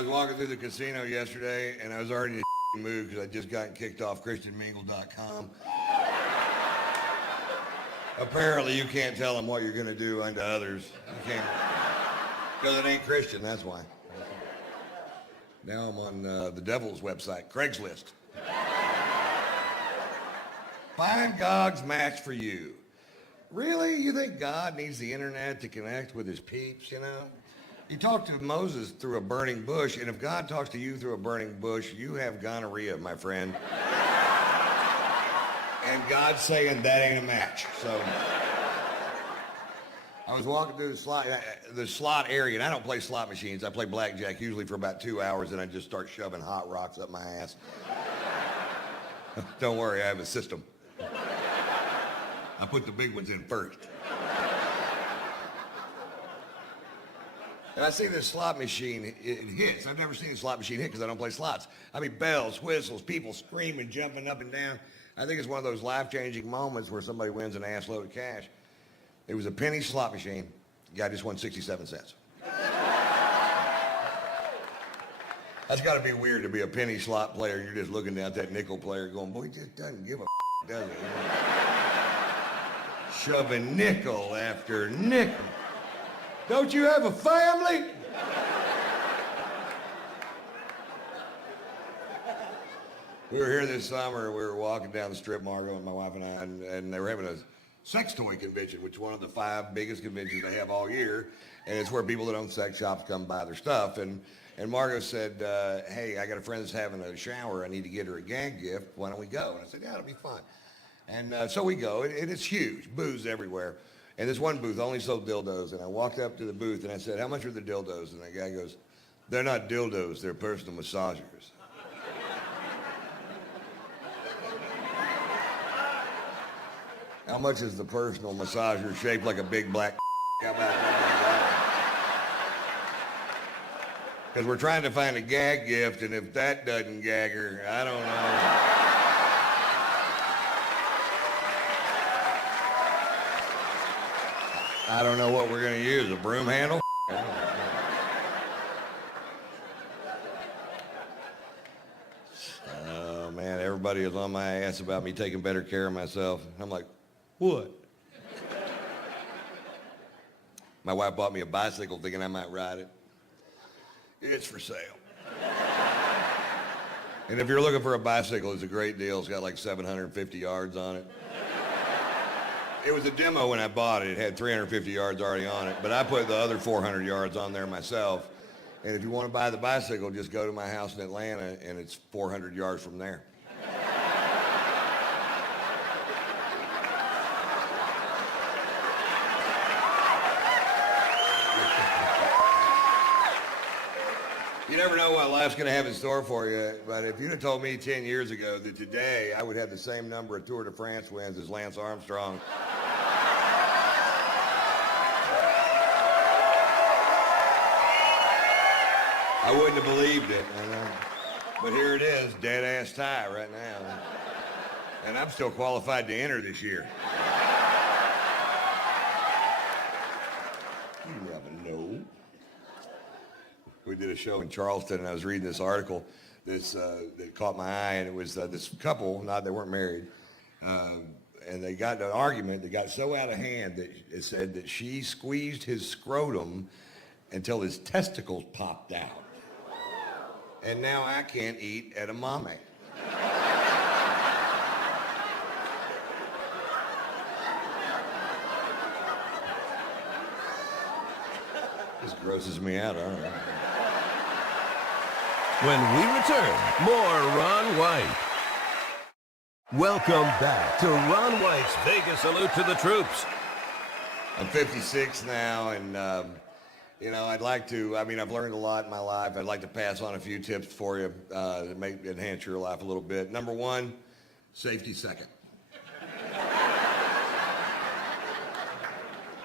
I was walking through the casino yesterday, and I was already in a mood because I'd just gotten kicked off ChristianMingle.com. Apparently, you can't tell them what you're going to do unto others. You can't. Because it ain't Christian, that's why. Now I'm on the devil's website, Craigslist. Find God's match for you. Really? You think God needs the internet to connect with his peeps, you know? You talked to Moses through a burning bush, and if God talks to you through a burning bush, you have gonorrhea, my friend. And God's saying that ain't a match, so. I was walking through the slot area, and I don't play slot machines. I play blackjack usually for about 2 hours, and I just start shoving hot rocks up my ass. Don't worry, I have a system. I put the big ones in first. And I see this slot machine, it hits. I've never seen a slot machine hit because I don't play slots. I mean, bells, whistles, people screaming, jumping up and down. I think it's one of those life-changing moments where somebody wins an ass load of cash. It was a penny slot machine. The guy just won 67 cents. That's got to be weird to be a penny slot player. You're just looking down at that nickel player going, boy, he just doesn't give a does he? Shoving nickel after nickel. Don't you have a family? We were here this summer. We were walking down the strip, Margo and my wife and I, and they were having a sex toy convention, which is one of the 5 biggest conventions they have all year. And it's where people that own sex shops come buy their stuff. And Margo said, hey, I got a friend that's having a shower. I need to get her a gag gift. Why don't we go? And I said, yeah, it'll be fun. And so we go, and it's huge, booths everywhere. And this one booth only sold dildos. And I walked up to the booth and I said, how much are the dildos? And the guy goes, they're not dildos, they're personal massagers. How much is the personal massager shaped like a big black? How about that? Because we're trying to find a gag gift, and if that doesn't gag her, I don't know. I don't know what we're going to use, a broom handle? Oh, man, everybody is on my ass about me taking better care of myself. I'm like, what? My wife bought me a bicycle thinking I might ride it. It's for sale. And if you're looking for a bicycle, it's a great deal. It's got like 750 yards on it. It was a demo when I bought it. It had 350 yards already on it, but I put the other 400 yards on there myself. And if you want to buy the bicycle, just go to my house in Atlanta, and it's 400 yards from there. You never know what life's going to have in store for you, but if you'd have told me 10 years ago that today I would have the same number of Tour de France wins as Lance Armstrong, I wouldn't have believed it. But here it is, dead-ass tie right now. And I'm still qualified to enter this year. You never know. We did a show in Charleston, and I was reading this article that caught my eye, and it was this couple, they weren't married, and they got in an argument that got so out of hand that it said that she squeezed his scrotum until his testicles popped out. And now I can't eat edamame. This grosses me out, all right. When we return, more Ron White. Welcome back to Ron White's Vegas Salute to the Troops. I'm 56 now, and I'd like to, I've learned a lot in my life. I'd like to pass on a few tips for you that may enhance your life a little bit. Number 1, safety second.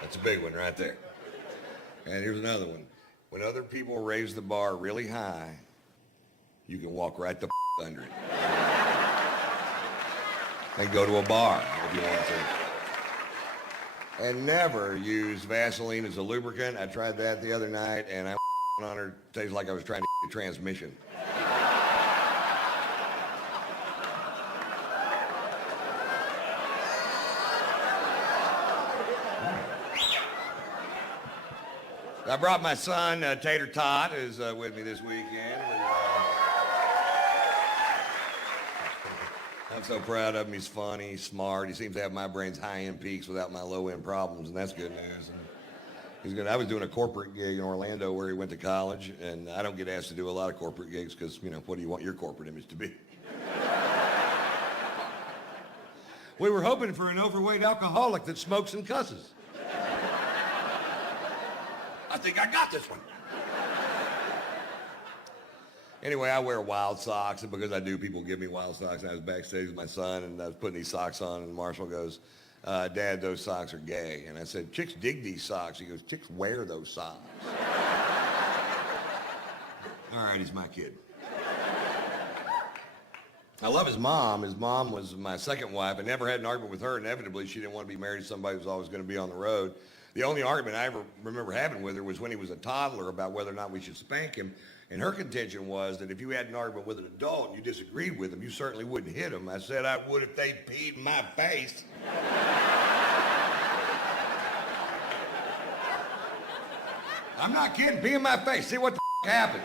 That's a big one right there. And here's another one. When other people raise the bar really high, you can walk right the under it. And go to a bar if you want to. And never use Vaseline as a lubricant. I tried that the other night, and I on her tastes like I was trying to get a transmission. I brought my son, Tater Tot, who's with me this weekend. I'm so proud of him. He's funny, he's smart. He seems to have my brain's high-end peaks without my low-end problems, and that's good news. He's good. I was doing a corporate gig in Orlando where he went to college, and I don't get asked to do a lot of corporate gigs because, you know, what do you want your corporate image to be? We were hoping for an overweight alcoholic that smokes and cusses. I think I got this one. Anyway, I wear wild socks, and because I do, people give me wild socks. And I was backstage with my son, and I was putting these socks on, and Marshall goes, Dad, those socks are gay. And I said, chicks dig these socks. He goes, chicks wear those socks. All right, he's my kid. I love his mom. His mom was my second wife. I never had an argument with her. Inevitably, she didn't want to be married to somebody who was always going to be on the road. The only argument I ever remember having with her was when he was a toddler about whether or not we should spank him. And her contention was that if you had an argument with an adult and you disagreed with him, you certainly wouldn't hit him. I said I would if they peed in my face. I'm not kidding. Pee in my face. See what the happens.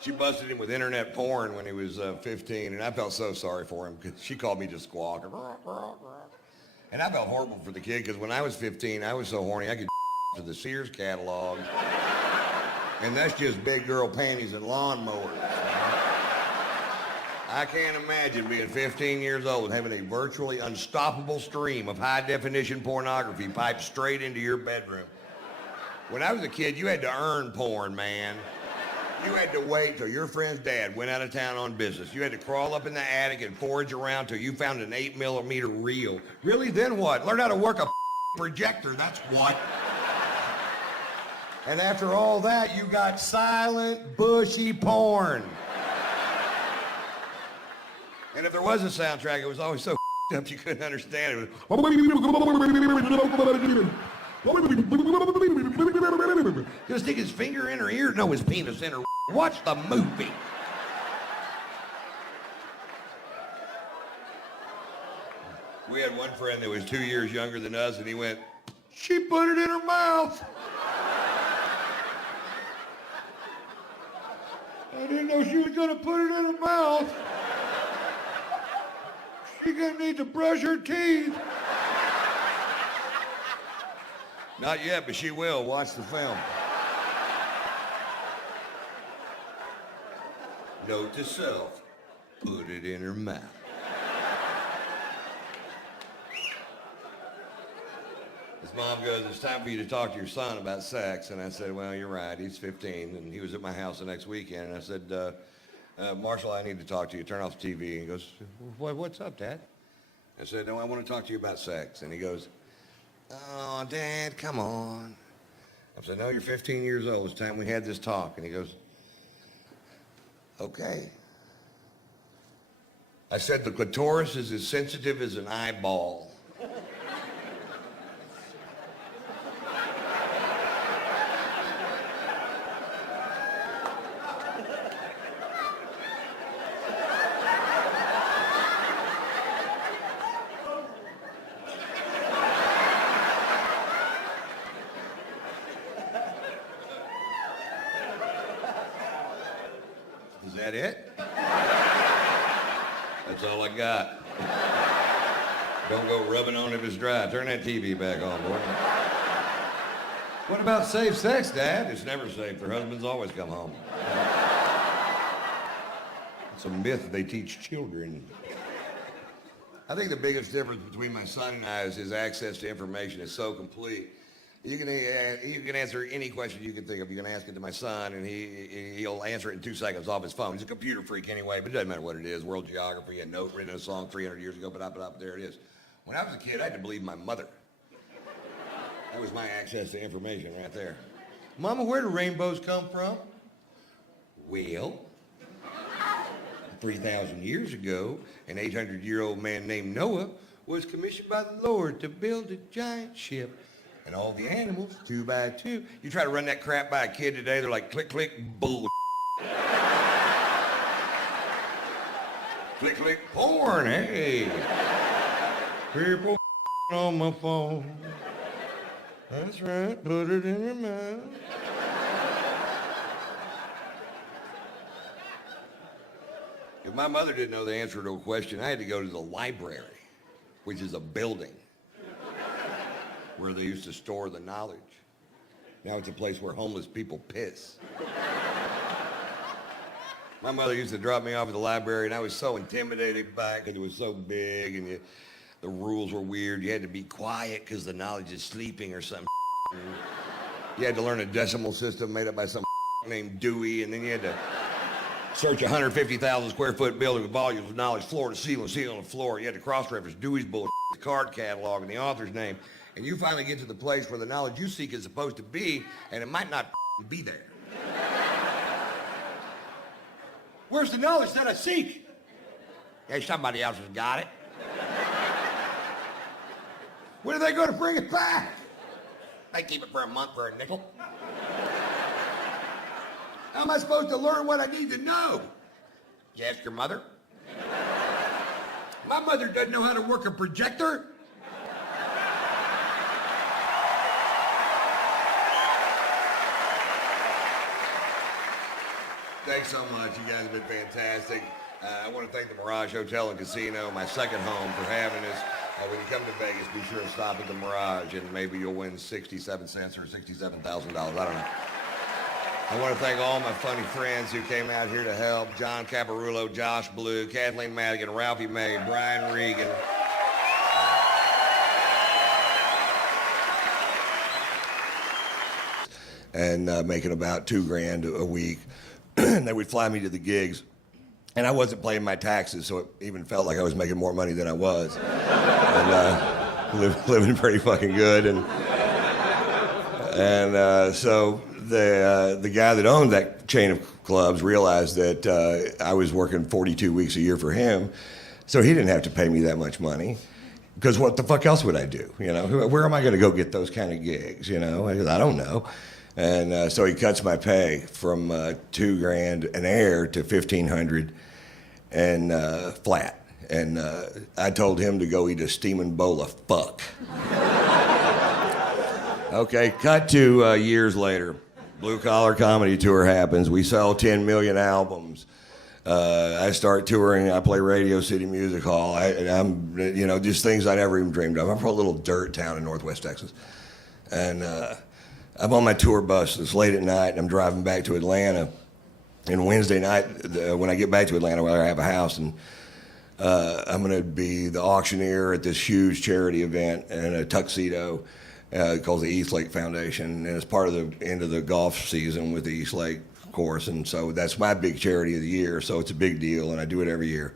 She busted him with internet porn when he was 15, and I felt so sorry for him because she called me just squawk. And I felt horrible for the kid because when I was 15, I was so horny I could to the Sears catalog. And that's just big girl panties and lawnmowers. I can't imagine being 15 years old and having a virtually unstoppable stream of high-definition pornography piped straight into your bedroom. When I was a kid, you had to earn porn, man. You had to wait till your friend's dad went out of town on business. You had to crawl up in the attic and forage around till you found an 8mm reel. Really, then what? Learn how to work a projector, that's what. And after all that, you got silent, bushy porn. And if there was a soundtrack, it was always so up you couldn't understand it. He'll stick his finger in her ear, no, his penis in her. Watch the movie. We had one friend that was 2 years younger than us, and he went, she put it in her mouth. I didn't know she was going to put it in her mouth. She's going to need to brush her teeth. Not yet, but she will. Watch the film. Note to self, put it in her mouth. His mom goes, it's time for you to talk to your son about sex. And I said, well, you're right. He's 15, and he was at my house the next weekend. And I said, Marshall, I need to talk to you. Turn off the TV. And he goes, what's up, Dad? I said, no, I want to talk to you about sex. And he goes, oh, Dad, come on. I said, no, you're 15 years old. It's time we had this talk. And he goes, okay. I said, the clitoris is as sensitive as an eyeball. Is that it? That's all I got. Don't go rubbing on if it's dry. Turn that TV back on, boy. What about safe sex, Dad? It's never safe. Their husbands always come home. It's a myth they teach children. I think the biggest difference between my son and I is his access to information is so complete. You can answer any question you can think of. You can ask it to my son, and he'll answer it in 2 seconds off his phone. He's a computer freak anyway, but it doesn't matter what it is. World geography, a note written in a song 300 years ago, but there it is. When I was a kid, I had to believe my mother. That was my access to information right there. Mama, where do rainbows come from? Well, 3,000 years ago, an 800-year-old man named Noah was commissioned by the Lord to build a giant ship And all the animals, 2 by 2. You try to run that crap by a kid today, they're like, click, click, bull. Click, click, porn, hey. People on my phone. That's right, put it in your mouth. If my mother didn't know the answer to a question, I had to go to the library, which is a building where they used to store the knowledge. Now it's a place where homeless people piss. My mother used to drop me off at the library, and I was so intimidated by it because it was so big, and the rules were weird. You had to be quiet because the knowledge is sleeping or something. You had to learn a decimal system made up by some named Dewey, and then you had to search a 150,000 square foot building with volumes of knowledge, floor to ceiling, ceiling to floor. You had to cross-reference Dewey's bullshit, the card catalog, and the author's name. And you finally get to the place where the knowledge you seek is supposed to be, and it might not be there. Where's the knowledge that I seek? Hey, somebody else has got it. When are they going to bring it back? They keep it for a month for a nickel. How am I supposed to learn what I need to know? Did you ask your mother? My mother doesn't know how to work a projector. Thanks so much. You guys have been fantastic. I want to thank the Mirage Hotel and Casino, my second home, for having us. When you come to Vegas, be sure to stop at the Mirage, and maybe you'll win 67 cents or $67,000. I don't know. I want to thank all my funny friends who came out here to help. John Caparulo, Josh Blue, Kathleen Madigan, Ralphie May, Brian Regan. And making about $2,000 a week. They would fly me to the gigs. And I wasn't paying my taxes, so it even felt like I was making more money than I was. And living pretty fucking good. And so the guy that owned that chain of clubs realized that I was working 42 weeks a year for him, so he didn't have to pay me that much money. Because what the fuck else would I do? You know, where am I going to go get those kind of gigs? You know, I don't know. And so he cuts my pay from $2,000 an air to $1,500 and flat. And I told him to go eat a steaming bowl of fuck. Okay, cut to years later. Blue Collar Comedy Tour happens. We sell 10 million albums. I start touring. I play Radio City Music Hall. I'm, you know, just things I never even dreamed of. I'm from a little dirt town in Northwest Texas. And I'm on my tour bus. It's late at night, and I'm driving back to Atlanta. And Wednesday night, when I get back to Atlanta, where I have a house, and I'm going to be the auctioneer at this huge charity event in a tuxedo called the East Lake Foundation. And it's part of the end of the golf season with the East Lake course. And so that's my big charity of the year. So it's a big deal, and I do it every year.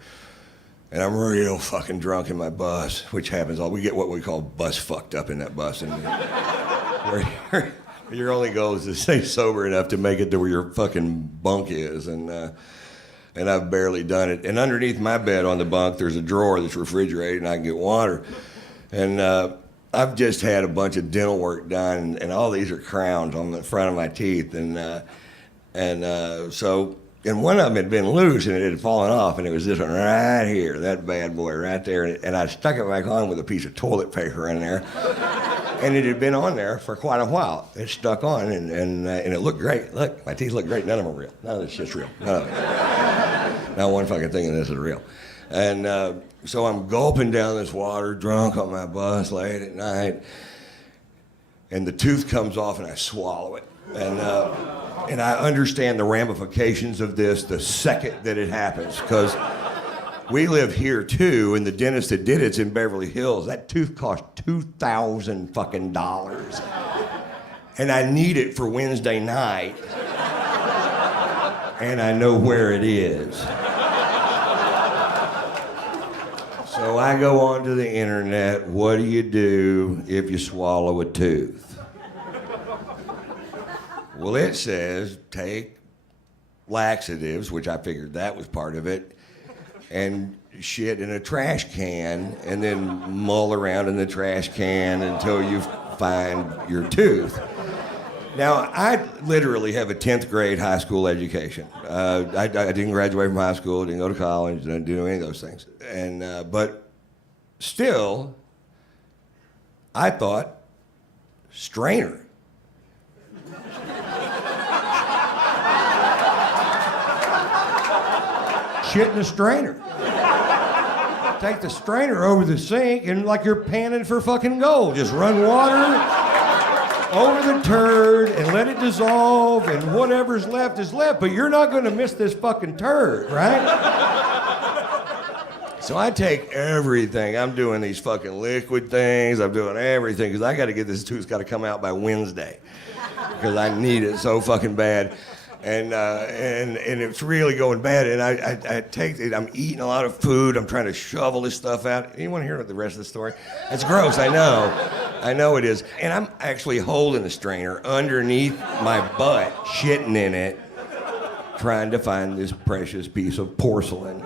And I'm real fucking drunk in my bus, which happens we get what we call bus fucked up in that bus. And your only goal is to stay sober enough to make it to where your fucking bunk is. And I've barely done it. And underneath my bed on the bunk, there's a drawer that's refrigerated, and I can get water. And I've just had a bunch of dental work done, and all these are crowns on the front of my teeth. And one of them had been loose, and it had fallen off, and it was this one right here, that bad boy right there. And I stuck it back on with a piece of toilet paper in there. And it had been on there for quite a while. It stuck on, and it looked great. Look, my teeth look great. None of them are real. None of this shit's real. None of it. Not one fucking thing of this is real. And so I'm gulping down this water, drunk on my bus late at night, and the tooth comes off, and I swallow it. And I understand the ramifications of this the second that it happens, because we live here too, and the dentist that did it's in Beverly Hills. That tooth cost $2,000 fucking dollars, and I need it for Wednesday night, and I know where it is. So I go onto the internet. What do you do if you swallow a tooth? Well, it says take laxatives, which I figured that was part of it, and shit in a trash can, and then mull around in the trash can until you find your tooth. Now, I literally have a 10th grade high school education. I didn't graduate from high school, didn't go to college, didn't do any of those things. But still, I thought, strainer. Shit in a strainer. Take the strainer over the sink and like you're panning for fucking gold. Just run water over the turd and let it dissolve, and whatever's left is left, but you're not gonna miss this fucking turd, right? So I take everything. I'm doing these fucking liquid things. I'm doing everything because I gotta get this tooth, gotta come out by Wednesday because I need it so fucking bad. And it's really going bad. And I take it, I'm eating a lot of food. I'm trying to shovel this stuff out. Anyone hear the rest of the story? It's gross, I know. I know it is. And I'm actually holding a strainer underneath my butt, shitting in it, trying to find this precious piece of porcelain.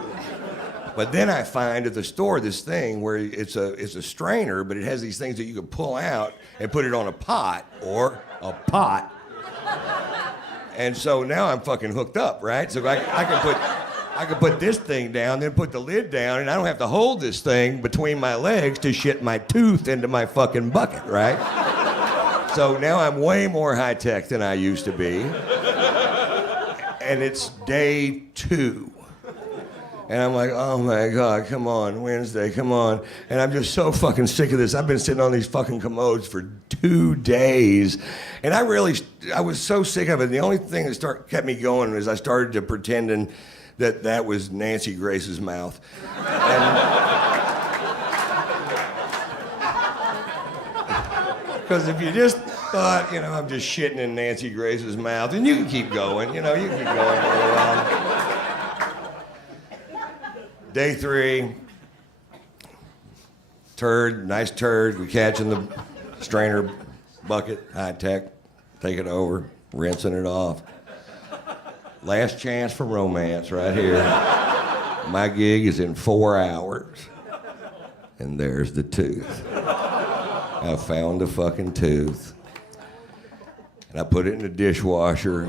But then I find at the store this thing where it's a strainer, but it has these things that you can pull out and put it on a pot or a pot. And so now I'm fucking hooked up, right? So I can put this thing down, then put the lid down, and I don't have to hold this thing between my legs to shit my tooth into my fucking bucket, right? So now I'm way more high tech than I used to be. And it's day 2. And I'm like, oh my God, come on, Wednesday, come on. And I'm just so fucking sick of this. I've been sitting on these fucking commodes for 2 days. And I was so sick of it. The only thing that kept me going was I started to pretending that was Nancy Grace's mouth. Because if you just thought, I'm just shitting in Nancy Grace's mouth, and you can keep going, you can keep going for a while. Day 3, nice turd, we catch in the strainer bucket, high tech, take it over, rinsing it off. Last chance for romance right here. My gig is in 4 hours, and there's the tooth. I found the fucking tooth, and I put it in the dishwasher.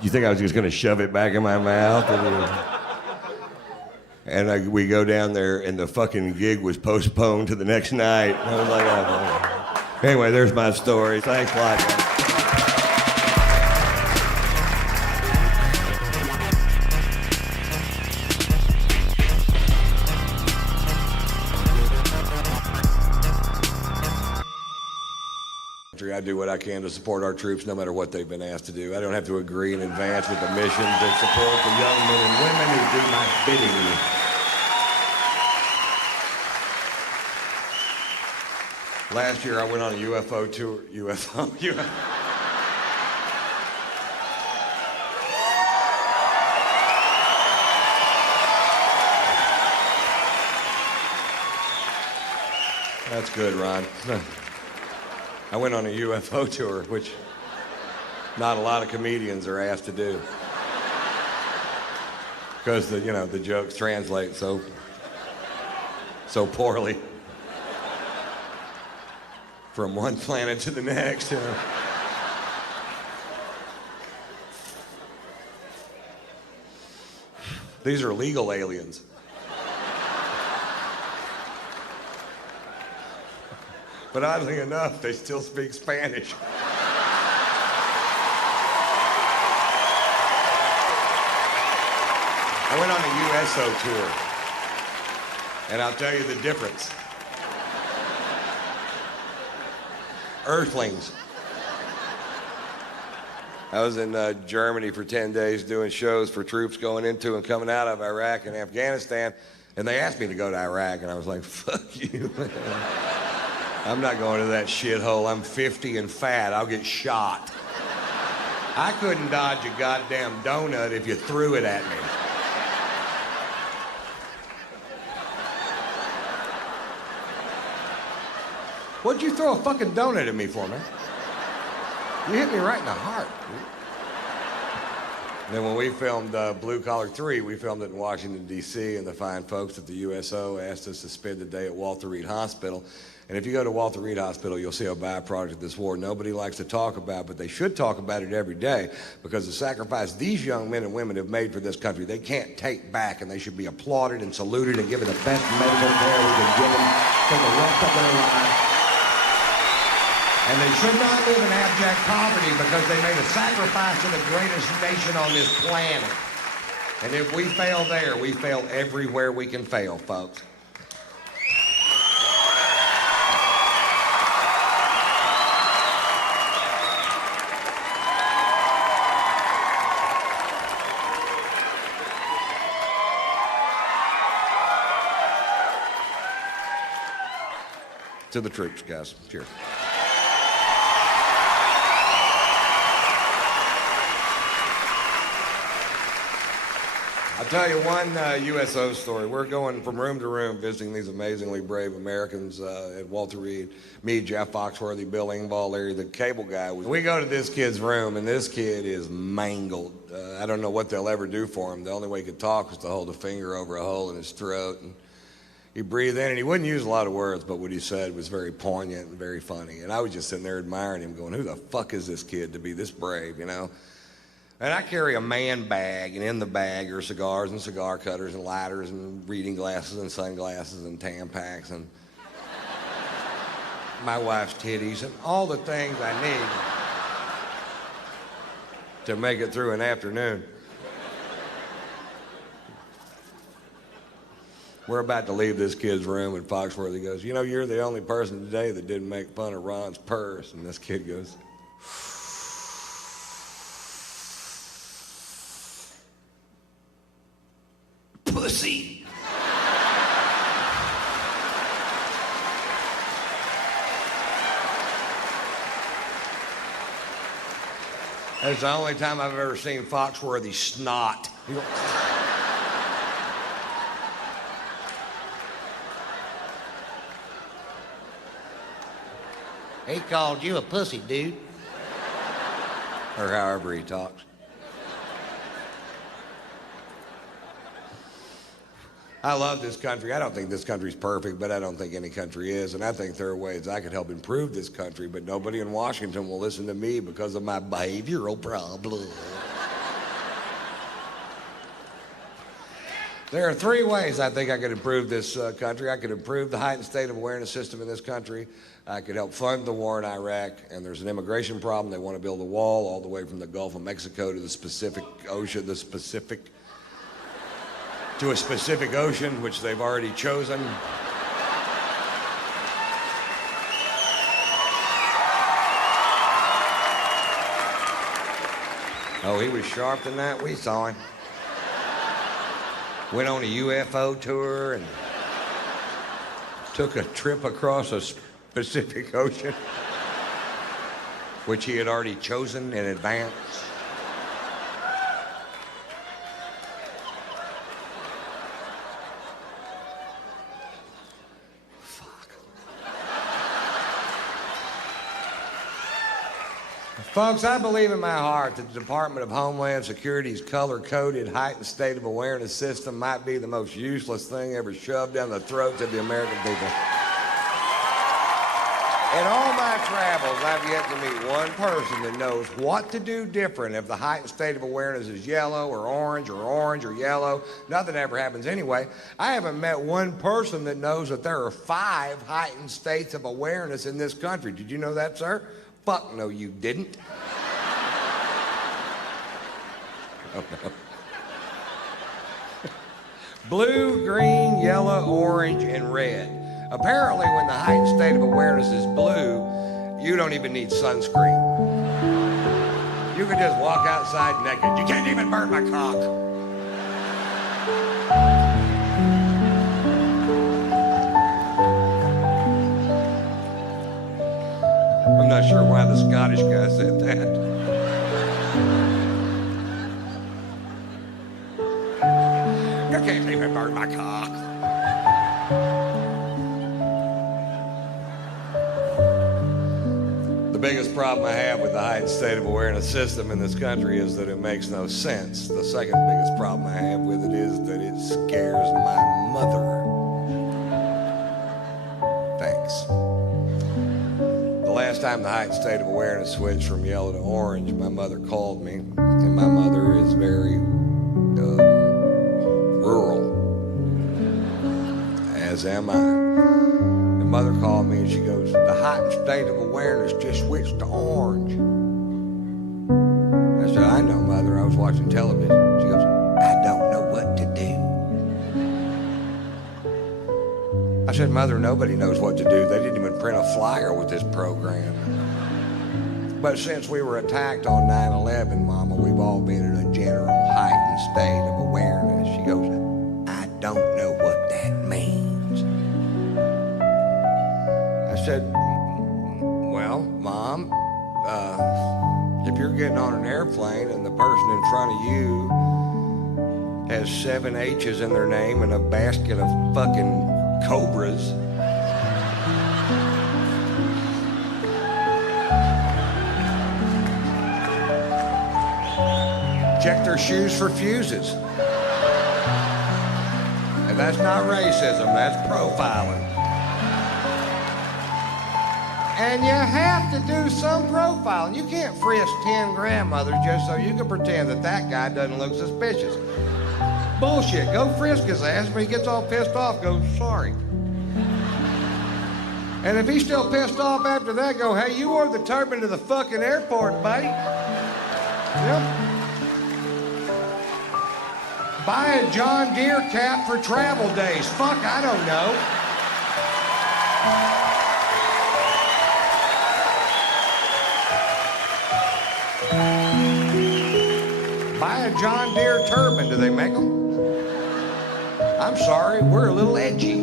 You think I was just gonna shove it back in my mouth? And we go down there, and the fucking gig was postponed to the next night. I was like, oh. Anyway, there's my story. Thanks a lot, guys. I do what I can to support our troops no matter what they've been asked to do. I don't have to agree in advance with the mission to support the young men and women who do my bidding. Last year I went on a UFO tour. That's good, Ron. I went on a UFO tour, which not a lot of comedians are asked to do. Because the jokes translate so poorly from one planet to the next. These are legal aliens. But oddly enough, they still speak Spanish. I went on a USO tour, and I'll tell you the difference. Earthlings. I was in Germany for 10 days doing shows for troops going into and coming out of Iraq and Afghanistan, and they asked me to go to Iraq, and I was like, fuck you. I'm not going to that shithole. I'm 50 and fat. I'll get shot. I couldn't dodge a goddamn donut if you threw it at me. What'd you throw a fucking donut at me for, man? You hit me right in the heart, dude. And then when we filmed Blue Collar 3, we filmed it in Washington, D.C., and the fine folks at the USO asked us to spend the day at Walter Reed Hospital. And if you go to Walter Reed Hospital, you'll see a byproduct of this war nobody likes to talk about, but they should talk about it every day, because the sacrifice these young men and women have made for this country, they can't take back, and they should be applauded and saluted and given the best medical care we can give them for the rest of their lives. And they should not live in abject poverty because they made a sacrifice to the greatest nation on this planet. And if we fail there, we fail everywhere we can fail, folks. To the troops, guys. Cheers. I'll tell you one USO story. We're going from room to room visiting these amazingly brave Americans at Walter Reed. Me, Jeff Foxworthy, Bill Engvall, Larry the cable guy. We go to this kid's room, and this kid is mangled. I don't know what they'll ever do for him. The only way he could talk was to hold a finger over a hole in his throat. And he breathed in, and he wouldn't use a lot of words, but what he said was very poignant and very funny. And I was just sitting there admiring him, going, who the fuck is this kid to be this brave, you know? And I carry a man bag, and in the bag are cigars and cigar cutters and lighters and reading glasses and sunglasses and Tampax and my wife's titties and all the things I need to make it through an afternoon. We're about to leave this kid's room, and Foxworthy goes, you know, you're the only person today that didn't make fun of Ron's purse. And this kid goes, pussy. That's the only time I've ever seen Foxworthy snot. He called you a pussy, dude. Or however he talks. I love this country. I don't think this country's perfect, but I don't think any country is. And I think there are ways I could help improve this country, but nobody in Washington will listen to me because of my behavioral problem. There are three ways I think I could improve this country. I could improve the heightened state of awareness system in this country. I could help fund the war in Iraq. And there's an immigration problem. They want to build a wall all the way from the Gulf of Mexico to the Pacific Ocean, to a specific ocean, which they've already chosen. Oh, he was sharp than that. We saw him. Went on a UFO tour and took a trip across a Pacific Ocean, which he had already chosen in advance. Folks, I believe in my heart that the Department of Homeland Security's color-coded, heightened state of awareness system might be the most useless thing ever shoved down the throats of the American people. In all my travels, I've yet to meet one person that knows what to do different if the heightened state of awareness is yellow or orange or yellow. Nothing ever happens anyway. I haven't met one person that knows that there are 5 heightened states of awareness in this country. Did you know that, sir? Fuck no, you didn't. Oh, no. Blue, green, yellow, orange, and red. Apparently, when the heightened state of awareness is blue, you don't even need sunscreen. You can just walk outside naked. You can't even burn my cock. I'm not sure why the Scottish guy said that. You can't even burn my cock. The biggest problem I have with the heightened state of awareness system in this country is that it makes no sense. The second biggest problem I have with it is that it scares my mother. Thanks. The last time the heightened state of awareness switched from yellow to orange, my mother called me, and my mother is very rural, as am I. Mother called me and she goes, the heightened state of awareness just switched to orange. I said, I know, Mother. I was watching television. She goes, I don't know what to do. I said, Mother, nobody knows what to do. They didn't even print a flyer with this program. But since we were attacked on 9/11, Mama, we've all been in a general heightened state of awareness. She goes, I don't know what that means. I said, well, Mom, if you're getting on an airplane and the person in front of you has 7 H's in their name and a basket of fucking cobras, check their shoes for fuses. And that's not racism, that's profiling. And you have to do some profiling. You can't frisk 10 grandmothers just so you can pretend that that guy doesn't look suspicious. Bullshit. Go frisk his ass. When he gets all pissed off, go, sorry. And if he's still pissed off after that, go, hey, you wore the turban to the fucking airport, buddy. Yep. Buy a John Deere cap for travel days. Fuck, I don't know. Buy a John Deere turban. Do they make them? I'm sorry, we're a little edgy.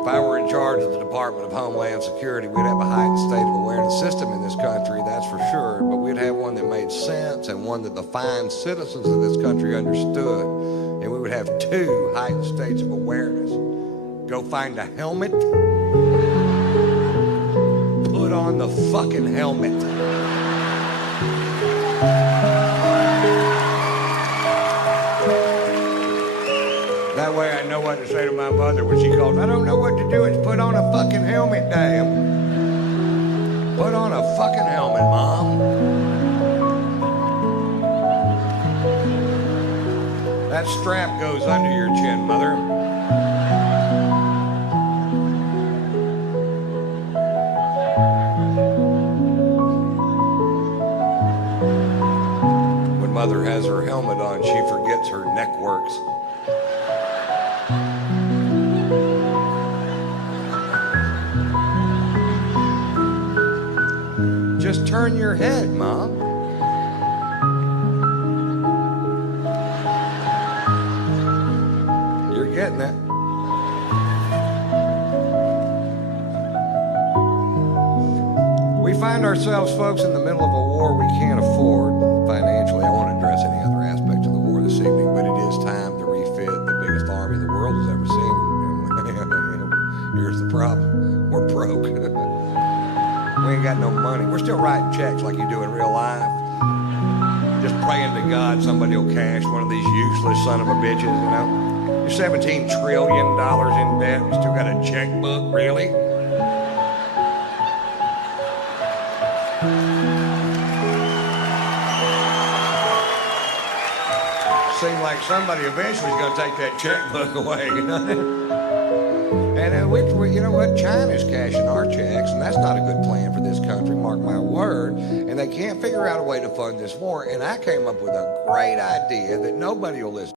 If I were in charge of the Department of Homeland Security, we'd have a heightened state of awareness system in this country, that's for sure, but we'd have one that made sense and one that the fine citizens of this country understood. And we would have 2 heightened states of awareness. Go find a helmet. Put on the fucking helmet. That way I know what to say to my mother when she calls. I don't know what to do. It's put on a fucking helmet, damn. Put on a fucking helmet, Mom. That strap goes under your chin, Mother. When Mother has her helmet on, she forgets her neck works. Just turn your head, Mom. You're getting it. We find ourselves, folks, in the middle of a war we can't afford financially. I won't address any other aspects of the war this evening, but it is time to refit the biggest army the world has ever seen. Here's the problem. We're broke. We ain't got no money. We're still writing checks like you do in real life. Just praying to God somebody will cash one of these useless son of a bitches, you know? You're $17 trillion in debt. You still got a checkbook, really? Seems like somebody eventually is going to take that checkbook away, you know? And you know what? China's cashing our checks, and that's not a good plan for this country, mark my word. And they can't figure out a way to fund this war. And I came up with a great idea that nobody will listen